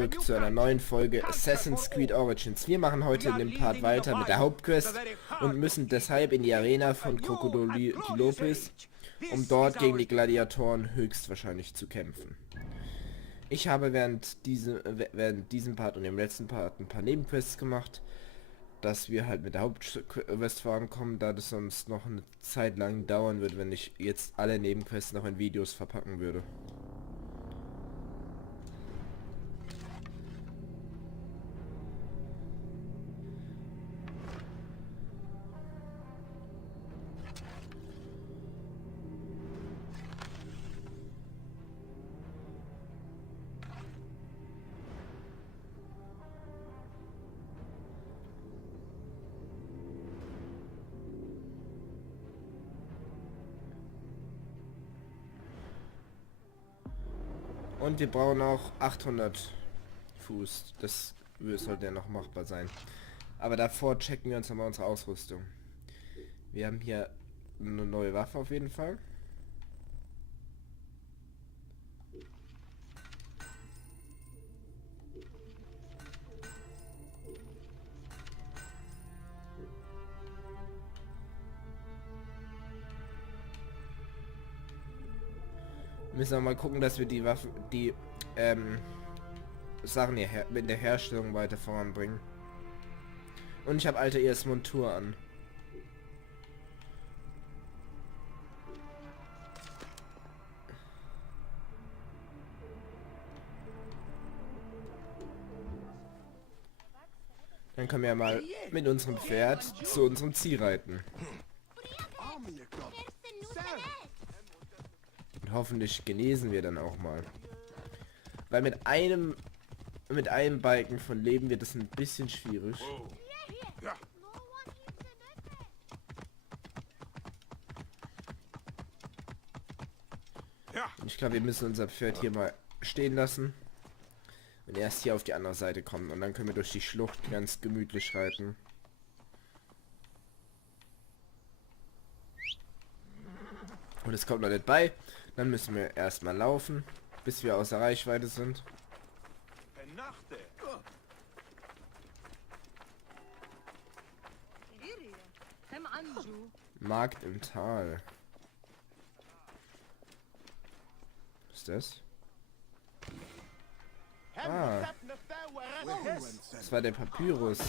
Zurück zu einer neuen Folge Assassin's Creed Origins. Wir machen heute in dem Part weiter mit der Hauptquest und müssen deshalb in die Arena von Crocodilopis, um dort gegen die Gladiatoren höchstwahrscheinlich zu kämpfen. Ich habe während diesem Part und dem letzten Part ein paar Nebenquests gemacht, dass wir halt mit der Hauptquest vorankommen, da das sonst noch eine Zeit lang dauern würde, wenn ich jetzt alle Nebenquests noch in Videos verpacken würde. Und wir brauchen auch 800 Fuß. Das sollte ja noch machbar sein. Aber davor checken wir uns nochmal unsere Ausrüstung. Wir haben hier eine neue Waffe auf jeden Fall. Müssen wir mal gucken, dass wir die Waffen, die Sachen hier mit der Herstellung weiter voranbringen. Und ich habe Altair's Montur an. Dann können wir ja mal mit unserem Pferd zu unserem Ziel reiten. Und hoffentlich genesen wir dann auch mal. Weil mit einem Balken von Leben wird es ein bisschen schwierig. Ich glaube, wir müssen unser Pferd hier mal stehen lassen. Und erst hier auf die andere Seite kommen. Und dann können wir durch die Schlucht ganz gemütlich reiten. Und es kommt noch nicht bei. Dann müssen wir erstmal laufen, bis wir außer Reichweite sind. Markt im Tal. Was ist das? Ah. Das war der Papyrus.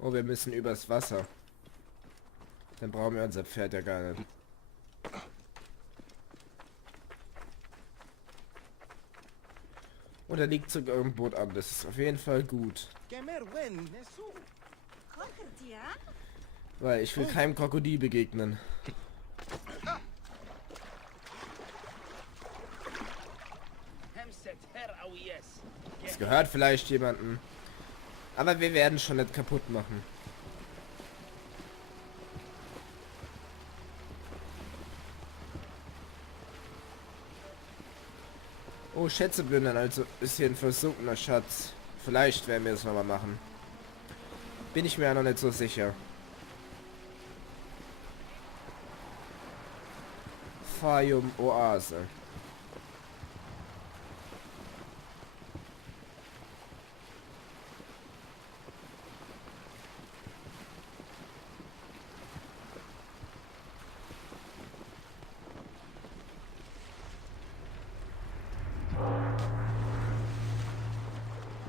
Oh, wir müssen übers Wasser. Dann brauchen wir unser Pferd ja gar nicht. Und da liegt sogar ein Boot an. Das ist auf jeden Fall gut. Weil ich will keinem Krokodil begegnen. Das gehört vielleicht jemandem. Aber wir werden schon nicht kaputt machen. Oh, Schätze plündern, also ist hier ein versunkener Schatz. Vielleicht werden wir es nochmal machen. Bin ich mir ja noch nicht so sicher. Fayum Oase.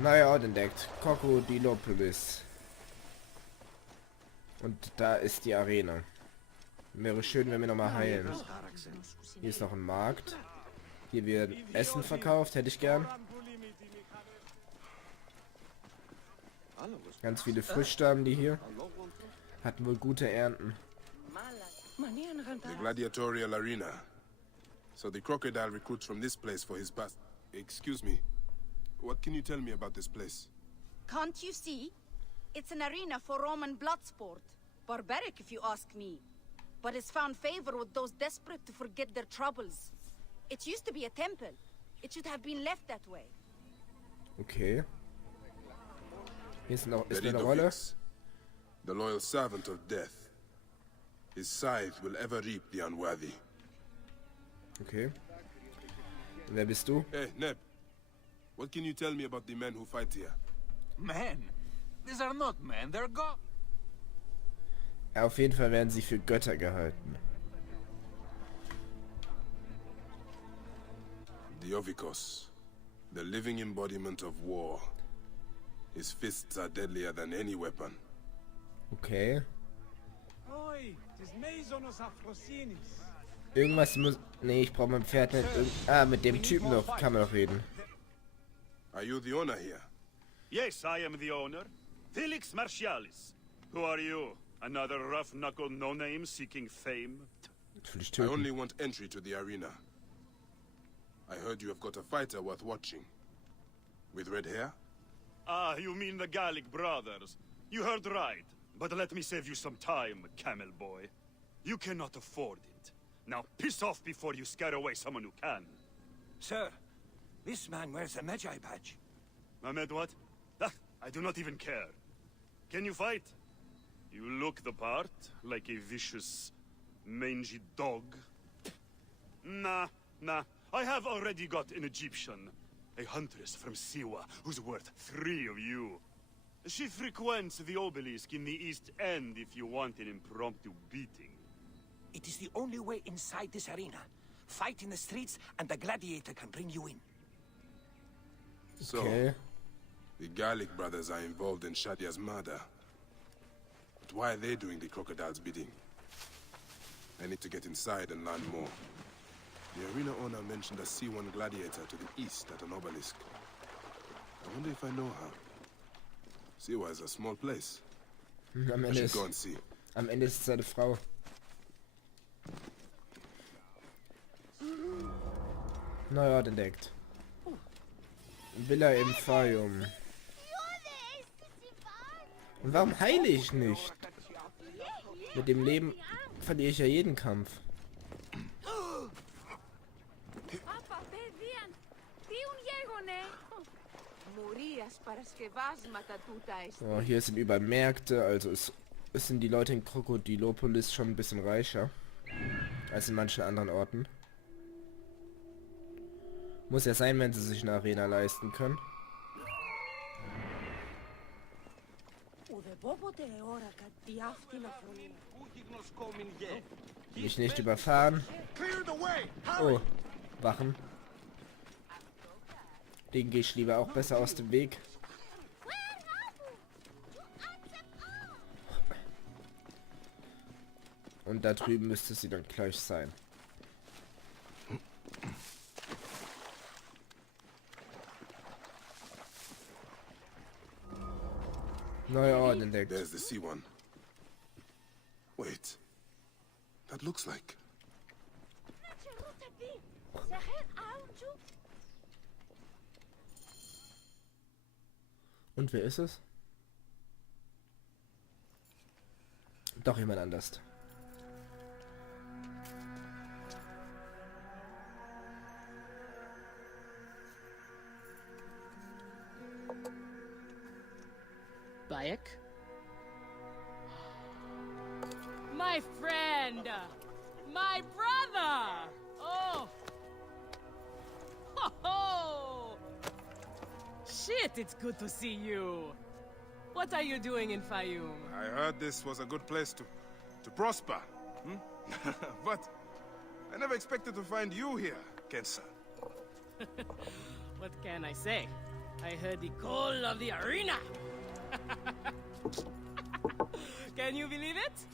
Neuer Ort entdeckt. Crocodilopis. Und da ist die Arena. Wäre schön, wenn wir nochmal heilen. Hier ist noch ein Markt. Hier wird Essen verkauft, hätte ich gern. Ganz viele Früchte haben die hier. Hatten wohl gute Ernten. The Gladiatorial Arena. So the crocodile recruits from this place for his past. Excuse me. What can you tell me about this place? Can't you see? It's an arena for Roman blood sport. Barbaric, if you ask me. But it's found favor with those desperate to forget their troubles. It used to be a temple. It should have been left that way. Okay. Hier ist noch eine Rolle. The loyal servant of death. his scythe will ever reap the unworthy. Okay. Wer bist du? Hey, Neb. What can you tell me about the men who fight here? Men? These are not men, they're god. Ja, auf jeden Fall werden sie für Götter gehalten. Diovikos, the living embodiment of war. His fists are deadlier than any weapon. Okay. Oi, tis Meisonos Afrosinis. Irgendwas muss... Nee, ich brauche mein Pferd nicht. Mit dem Typen noch kann man doch reden. Are you the owner here? Yes, I am the owner. Felix Martialis. Who are you? Another rough-knuckle no-name seeking fame? Will ich I töten. only want entry to the arena. I heard you have got a fighter worth watching. With red hair? Ah, you mean the Gallic brothers. You heard right. But let me save you some time, camel boy. You cannot afford it. Now piss off before you scare away someone who can. Sir, this man wears a Magi badge. Ahmed, what? Ah, I do not even care. Can you fight? You look the part, like a vicious, mangy dog. Nah. I have already got an Egyptian. A huntress from Siwa, who's worth 3 of you. She frequents the obelisk in the East End if you want an impromptu beating. It is the only way inside this arena. Fight in the streets and the gladiator can bring you in. So, Okay. the Gallic brothers are involved in Shadia's murder. But why are they doing the crocodile's bidding? I need to get inside and learn more. The arena owner mentioned a C1 gladiator to the east at an obelisk. I wonder if I know her. Siwa is a small place. Am I Ende should ist, go and see. am Ende ist es seine Frau. Neuer entdeckt. Villa im Fayum. Und warum heile ich nicht? Mit dem Leben verliere ich ja jeden Kampf. Oh, hier sind überall Märkte, also es sind die Leute in Krokodilopolis schon ein bisschen reicher als in manchen anderen Orten. Muss ja sein, wenn sie sich eine Arena leisten können. Mich nicht überfahren. Oh, Wachen. Den gehe ich lieber auch besser aus dem Weg. Und da drüben müsste sie dann gleich sein. Neuer Ort entdeckt. There's the C1. Wait. That looks like... Und wer ist es? Doch jemand anders. Bayek? My friend! My brother! Oh! Ho ho! Shit, it's good to see you. What are you doing in Fayum? I heard this was a good place to prosper. Hmm? But I never expected to find you here, Kensa. What can I say? I heard the call of the arena! Can you believe it?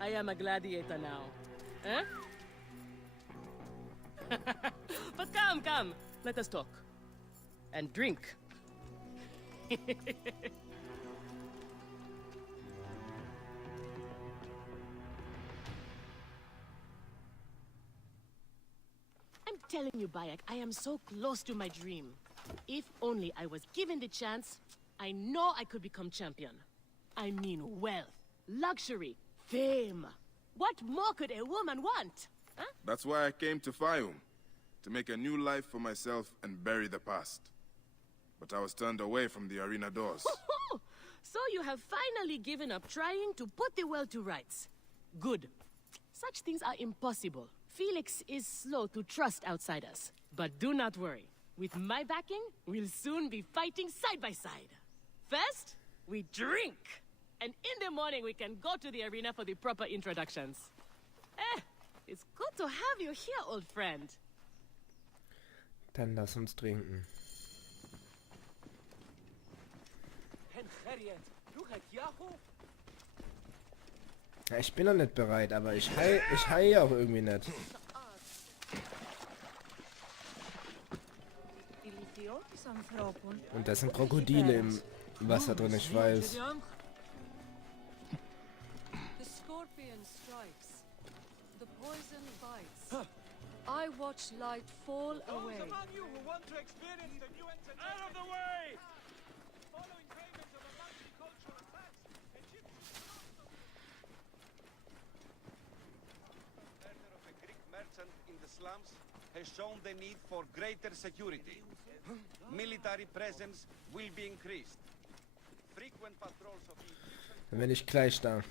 I am a gladiator now. Huh? But come, let us talk. And drink. I'm telling you, Bayek, I am so close to my dream. If only I was given the chance, I know I could become champion. I mean wealth, luxury, fame. What more could a woman want? Huh? That's why I came to Fayum. To make a new life for myself and bury the past. But I was turned away from the arena doors. So you have finally given up trying to put the world to rights. Good. Such things are impossible. Felix is slow to trust outsiders. But do not worry. With my backing, we'll soon be fighting side by side. First, we drink. And in the morning, we can go to the arena for the proper introductions. It's good to have you here, old friend. Dann lass uns trinken. Ja, ich bin noch nicht bereit, aber ich heil auch irgendwie nicht. Und da sind Krokodile im Wasser drin, ich weiß. I watch light fall away. Those among you who want to experience the new entertainment. Out of the way! Following payment of a multicultural tax, Murder of a Greek merchant in the slums has shown the need for greater security. Military presence will be increased. Frequent patrols of Dann bin ich gleich da.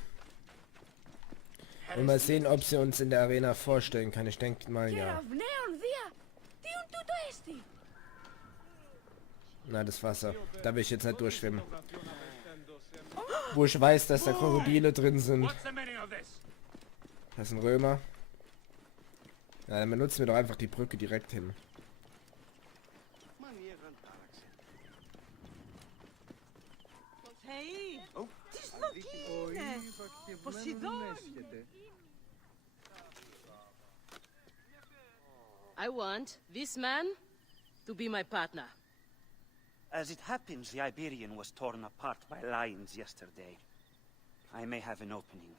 Und mal sehen, ob sie uns in der Arena vorstellen kann. Ich denke mal ja. Na, das Wasser. Da will ich jetzt nicht durchschwimmen. Wo ich weiß, dass da Krokodile drin sind. Das sind Römer. Ja, dann benutzen wir doch einfach die Brücke direkt hin. Hey, τι στο κίνε, Ποσειδών. I want this man to be my partner. As it happens, the Iberian was torn apart by lions yesterday. I may have an opening.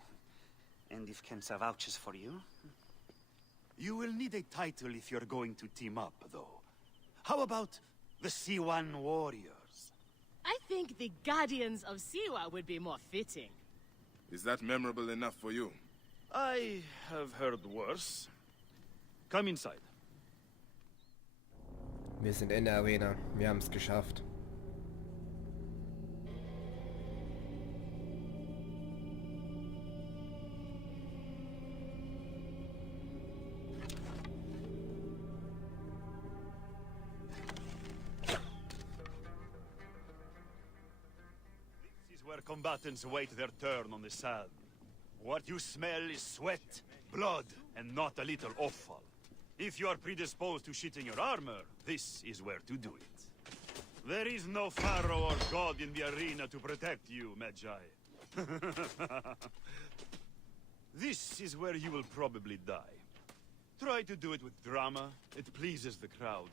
And if Kensa vouches for you... You will need a title if you're going to team up, though. How about the C1 Warriors? I think the Guardians of Siwa would be more fitting. Is that memorable enough for you? I have heard worse. Come inside. Wir sind in der Arena. Wir haben es geschafft. This is where combatants wait their turn on the sand. What you smell is sweat, blood, and not a little offal. If you are predisposed to shitting your armor, this is where to do it. There is no pharaoh or god in the arena to protect you, Magi. This is where you will probably die. Try to do it with drama. It pleases the crowd.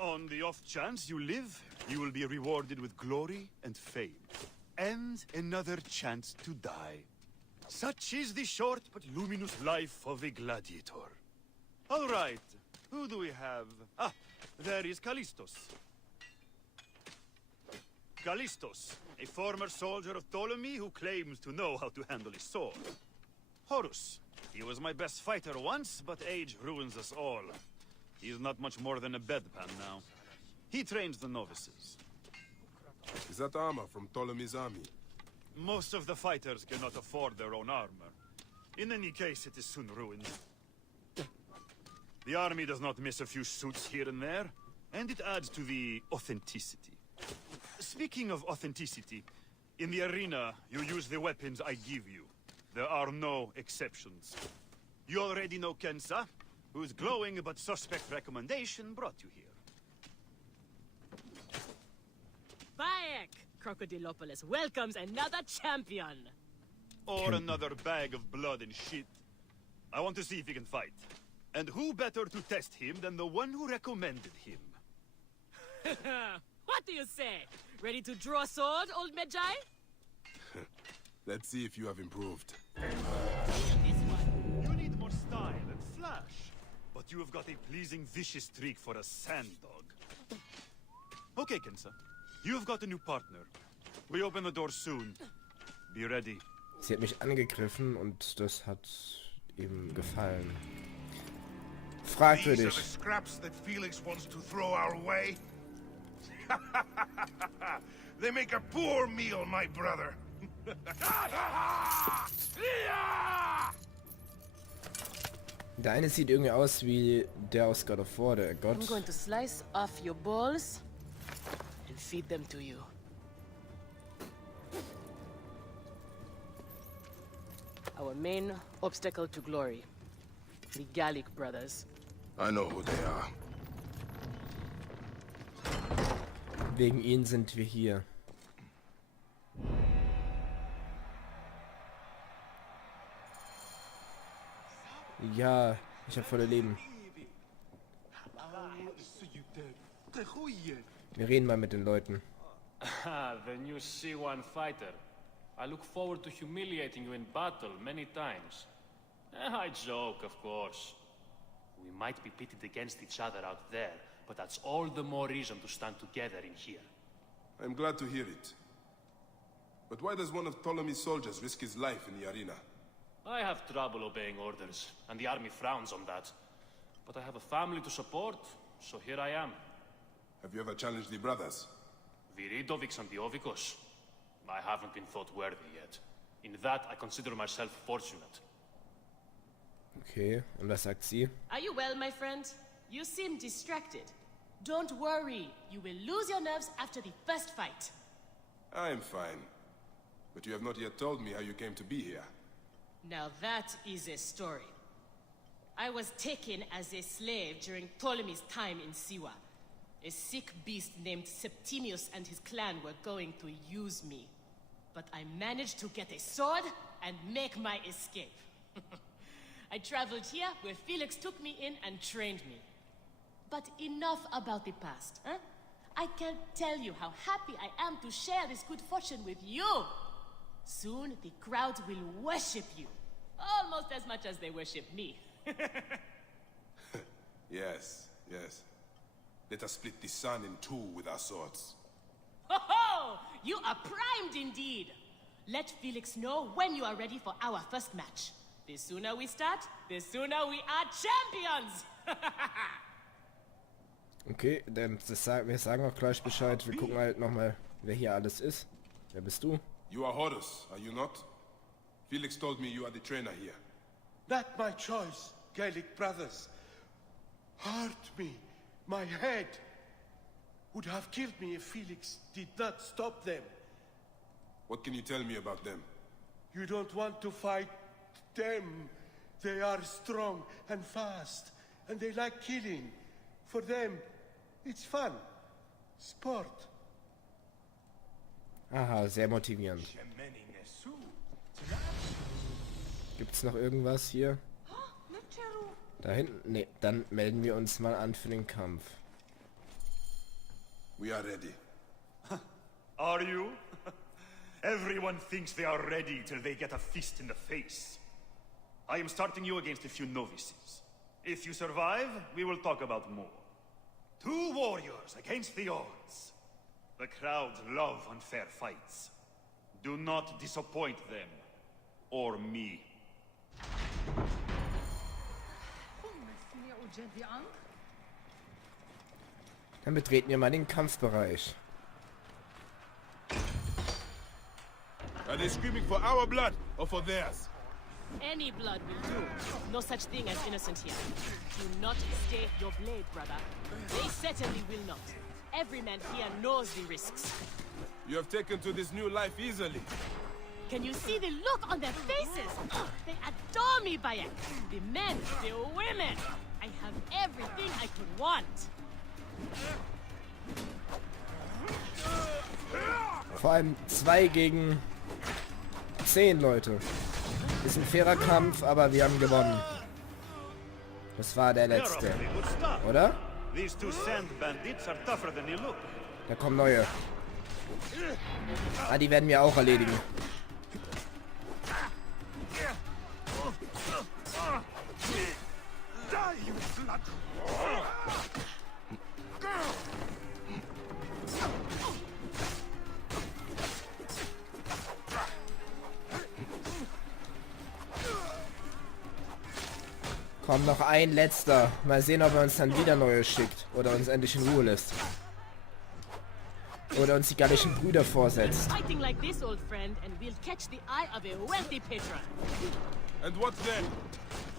On the off chance you live, you will be rewarded with glory and fame. And another chance to die. Such is the short but luminous life of a gladiator. All right, who do we have? Ah, there is Callistos. Callistos, a former soldier of Ptolemy who claims to know how to handle his sword. Horus, he was my best fighter once, but age ruins us all. He is not much more than a bedpan now. He trains the novices. Is that armor from Ptolemy's army? Most of the fighters cannot afford their own armor. In any case, it is soon ruined. The army does not miss a few suits here and there, and it adds to the authenticity. Speaking of authenticity, in the arena, you use the weapons I give you. There are no exceptions. You already know Kensa, whose glowing but suspect recommendation brought you here. Bayek! Crocodilopolis welcomes another champion! Or another bag of blood and shit. I want to see if he can fight. And who better to test him than the one who recommended him? What do you say? Ready to draw a sword, old Magi? Let's see if you have improved. This one. You need more style and flash. But you have got a pleasing vicious streak for a sand dog. Okay, Kensa. You have got a new partner. We open the door soon. Be ready. Sie hat mich angegriffen und das hat ihm gefallen. Fragwürdig. These are the scraps that Felix wants to throw our way. They make a poor meal, my brother. Der eine sieht irgendwie aus wie der aus God of War, der Gott. I'm going to slice off your balls and feed them to you. Our main obstacle to glory. The Gallic brothers. I know who they are. Wegen ihnen sind wir hier. Ja, ich habe volle Leben. Wir reden mal mit den Leuten. Ah, the new C1 fighter. I look forward to humiliating you in battle many times. I joke, of course. We might be pitted against each other out there, but that's all the more reason to stand together in here. I'm glad to hear it. But why does one of Ptolemy's soldiers risk his life in the arena? I have trouble obeying orders, and the army frowns on that. But I have a family to support, so here I am. Have you ever challenged the brothers? Viridovics and the Ovikos? I haven't been thought worthy yet. In that, I consider myself fortunate. Okay, und was sagt sie? Are you well, my friend? You seem distracted. Don't worry. You will lose your nerves after the first fight. I'm fine. But you have not yet told me how you came to be here. Now that is a story. I was taken as a slave during Ptolemy's time in Siwa. A sick beast named Septimius and his clan were going to use me. But I managed to get a sword and make my escape. I traveled here where Felix took me in and trained me. But enough about the past, huh? I can't tell you how happy I am to share this good fortune with you. Soon the crowd will worship you. Almost as much as they worship me. Yes, yes. Let us split the sun in two with our swords. Ho ho! You are primed indeed! Let Felix know when you are ready for our first match. The sooner we start, the sooner we are champions! Okay, dann wir sagen auch gleich Bescheid. Wir gucken halt nochmal, wer hier alles ist. Wer bist du? You are Horus, are you not? Felix told me you are the trainer here. Not my choice, Gallic brothers. Hurt me. My head would have killed me if Felix did not stop them. What can you tell me about them? You don't want to fight them. They are strong and fast, and they like killing. For them, it's fun. Sport. Aha, sehr motivierend. Gibt's noch irgendwas hier? Da hinten? Ne, dann melden wir uns mal an für den Kampf. We are ready. Are you? Everyone thinks they are ready till they get a fist in the face. I am starting you against a few novices. If you survive, we will talk about more. 2 warriors against the odds. The crowds love unfair fights. Do not disappoint them. Or me. Dann betreten wir mal den Kampfbereich. Are they screaming for our blood or for theirs? Any blood will do. No such thing as innocent here. Do not stay your blade, brother. They certainly will not. Every man here knows the risks. You have taken to this new life easily. Can you see the look on their faces? They adore me, Bayek. The men, the women. I have everything I could want. Vor allem 2 gegen 10 Leute. Ist ein fairer Kampf, aber wir haben gewonnen. Das war der letzte. Oder? Da kommen neue. Ah, die werden wir auch erledigen. Komm, noch ein letzter. Mal sehen, ob er uns dann wieder neue schickt. Oder uns endlich in Ruhe lässt. Oder uns die gallischen Brüder vorsetzt. Fighting like this, old friend, and we'll catch the eye of a wealthy patron. And what then?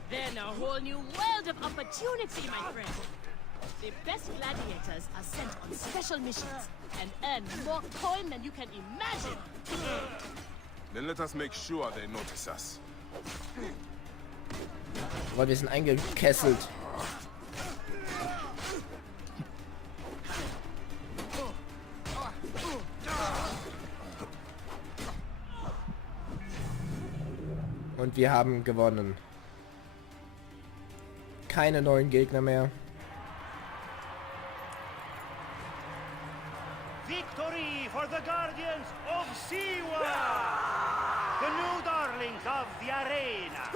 Then a whole new world of opportunity, my friend. The best gladiators are sent on special missions and earn more coin than you can imagine. Then let us make sure they notice us. Weil wir sind eingekesselt. Und wir haben gewonnen. Keine neuen Gegner mehr. Victory for the Guardians of Siwa! The new darlings of the arena!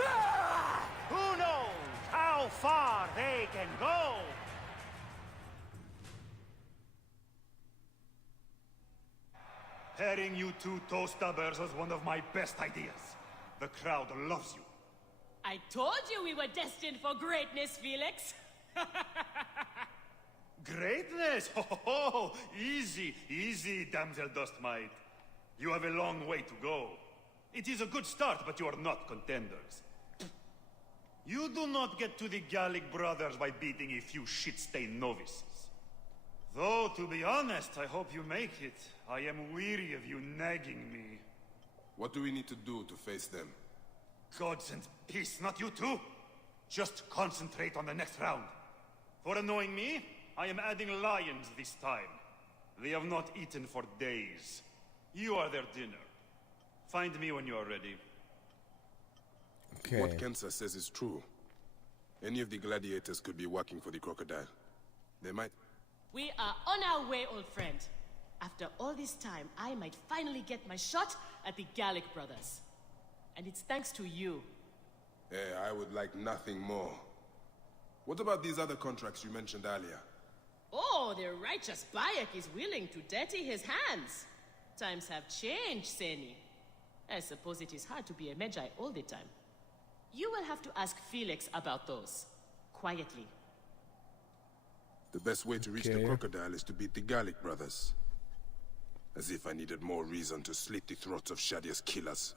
Who knows how far they can go? Pairing you two toe-stubbers was one of my best ideas. The crowd loves you. I told you we were destined for greatness, Felix. Greatness? Oh, easy, easy, damsel Dustmite. You have a long way to go. It is a good start, but you are not contenders. You do not get to the Gallic brothers by beating a few shit-stained novices. Though, to be honest, I hope you make it. I am weary of you nagging me. What do we need to do to face them? Gods and peace, not you two. Just concentrate on the next round. For annoying me, I am adding lions this time. They have not eaten for days. You are their dinner. Find me when you are ready. Okay. What Kensa says is true. Any of the gladiators could be working for the crocodile. They might... We are on our way, old friend. After all this time, I might finally get my shot at the Gallic brothers. And it's thanks to you. I would like nothing more. What about these other contracts you mentioned earlier? Oh, the righteous Bayek is willing to dirty his hands. Times have changed, Seni. I suppose it is hard to be a Magi all the time. You will have to ask Felix about those. Quietly. The best way to reach the crocodile is to beat the Gallic brothers. As if I needed more reason to slit the throats of Shadia's killers.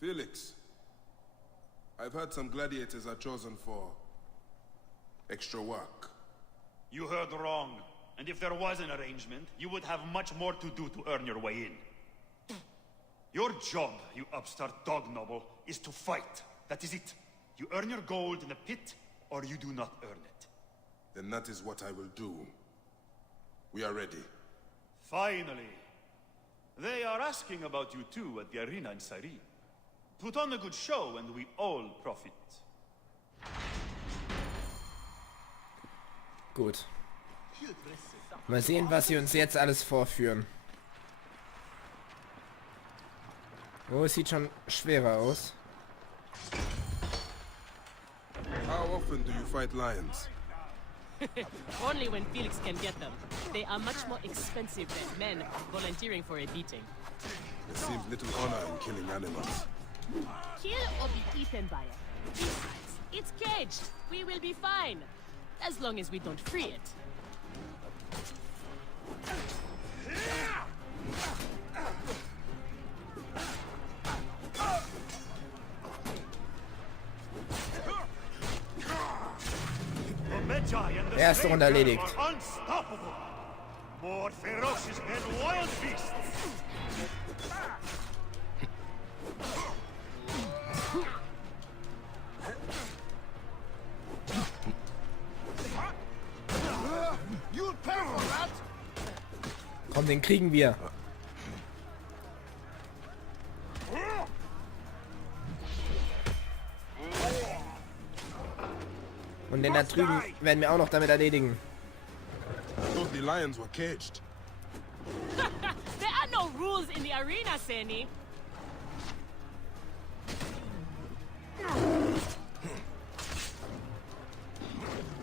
Felix, I've heard some gladiators are chosen for extra work. You heard wrong. And if there was an arrangement, you would have much more to do to earn your way in. Your job, you upstart dog noble, is to fight. That is it. You earn your gold in the pit, or you do not earn it. Then that is what I will do. We are ready. Finally. They are asking about you too at the arena in Cyrene. Put on a good show and we all profit. Gut. Mal sehen, was sie uns jetzt alles vorführen. Oh, es sieht schon schwerer aus. How often do you fight lions? Only when Felix can get them. They are much more expensive than men volunteering for a beating. There seems little honor in killing animals. Kill or be eaten by it. Besides, it's caged. We will be fine. As long as we don't free it. Erste Runde erledigt. More ferocious than wild beasts. Komm, den kriegen wir. Und den da drüben werden wir auch noch damit erledigen. The lions were caged. There are no rules in the arena, Seni.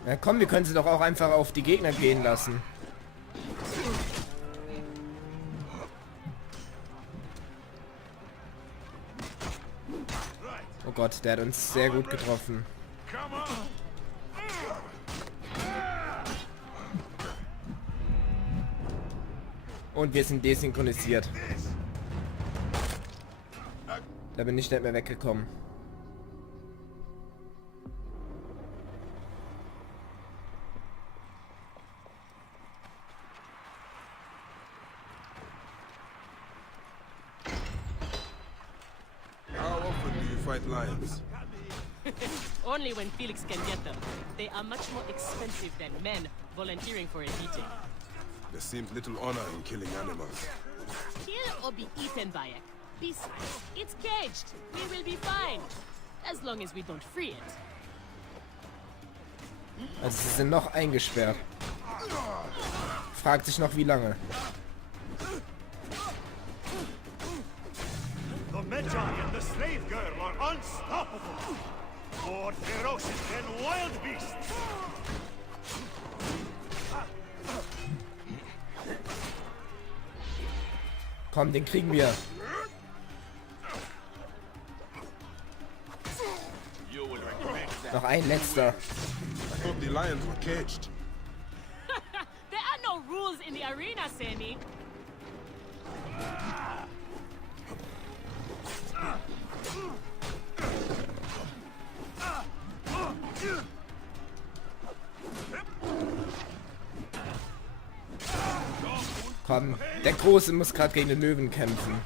Ja komm, wir können sie doch auch einfach auf die Gegner gehen lassen. Oh Gott, der hat uns sehr gut getroffen. Und wir sind desynchronisiert. Da bin ich nicht mehr weggekommen. fight lions? Only when Felix can get them. They are much more expensive than men volunteering for a detail. There seems little honor in killing animals. Kill or be eaten, Bayek. Besides, it's caged. We will be fine. As long as we don't free it. Also sie sind noch eingesperrt. Fragt sich noch wie lange. The Magi and the slave girl are unstoppable. More ferocious than wild beasts. Komm, den kriegen wir. Noch ein letzter. I thought the lions were caged. There are no rules in the arena, Sammy. Komm, der Große muss gerade gegen den Löwen kämpfen.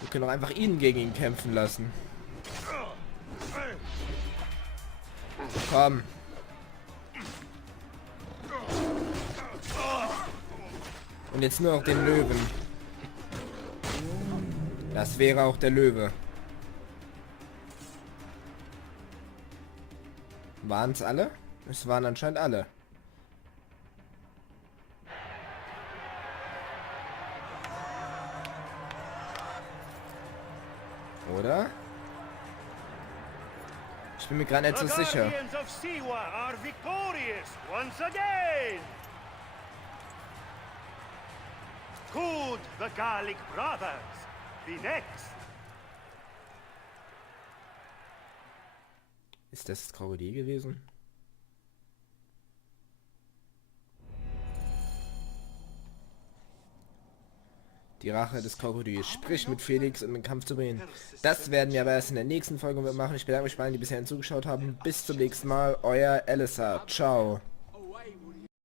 Wir können auch einfach ihn gegen ihn kämpfen lassen. Komm. Und jetzt nur noch den Löwen. Das wäre auch der Löwe. Waren es alle? Es waren anscheinend alle. Oder? Ich bin mir gerade nicht so sicher. The Guardians of Siwa are victorious once again. Could the Gallic brothers be next? Ist das Krokodil gewesen? Die Rache des Krokodils. Sprich mit Felix, um den Kampf zu bringen. Das werden wir aber erst in der nächsten Folge machen. Ich bedanke mich bei allen, die bisher zugeschaut haben. Bis zum nächsten Mal. Euer Elissa. Ciao.